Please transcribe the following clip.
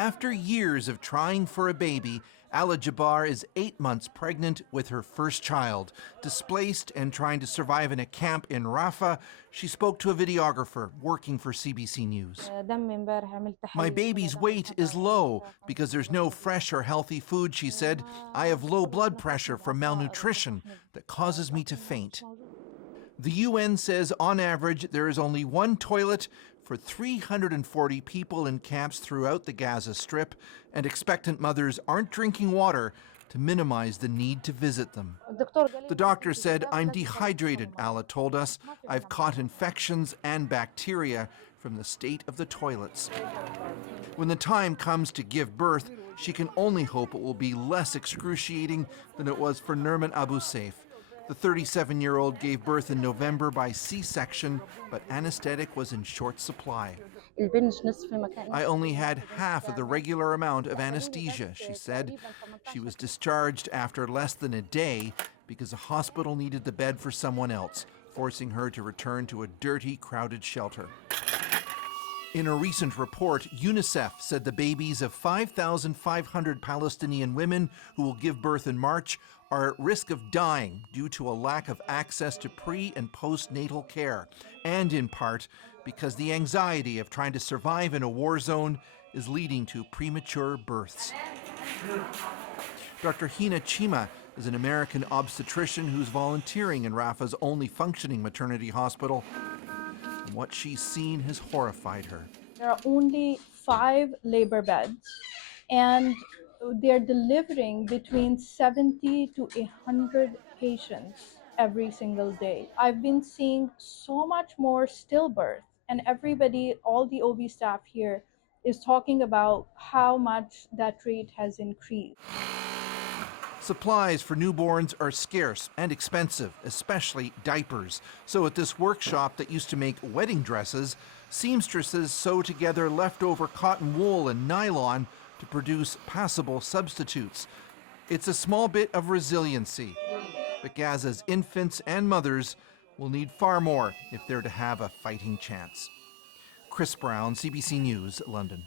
After years of trying for a baby, Ala Jabbar is 8 months pregnant with her first child. Displaced and trying to survive in a camp in Rafah, she spoke to a videographer working for CBC News. My baby's weight is low because there's no fresh or healthy food, she said. I have low blood pressure from malnutrition that causes me to faint. The UN says on average there is only one toilet for 340 people in camps throughout the Gaza Strip, and expectant mothers aren't drinking water to minimize the need to visit them. The doctor said, "I'm dehydrated," Ala told us. "I've caught infections and bacteria from the state of the toilets." When the time comes to give birth, she can only hope it will be less excruciating than it was for Nerman Abu Saif. The 37-year-old gave birth in November by C-section, but anesthetic was in short supply. "I only had half of the regular amount of anesthesia," she said. She was discharged after less than a day because the hospital needed the bed for someone else, forcing her to return to a dirty, crowded shelter. In a recent report, UNICEF said the babies of 5,500 Palestinian women who will give birth in March are at risk of dying due to a lack of access to pre- and postnatal care, and in part because the anxiety of trying to survive in a war zone is leading to premature births. Dr. Hina Chima is an American obstetrician who's volunteering in Rafah's only functioning maternity hospital. And what she's seen has horrified her. There are only 5 labor beds, and they're delivering between 70 to 100 patients every single day. I've been seeing so much more stillbirth, and everybody, all the OB staff here, is talking about how much that rate has increased. Supplies for newborns are scarce and expensive, especially diapers. So at this workshop that used to make wedding dresses, seamstresses sew together leftover cotton wool and nylon to produce passable substitutes. It's a small bit of resiliency, but Gaza's infants and mothers will need far more if they're to have a fighting chance. Chris Brown, CBC News, London.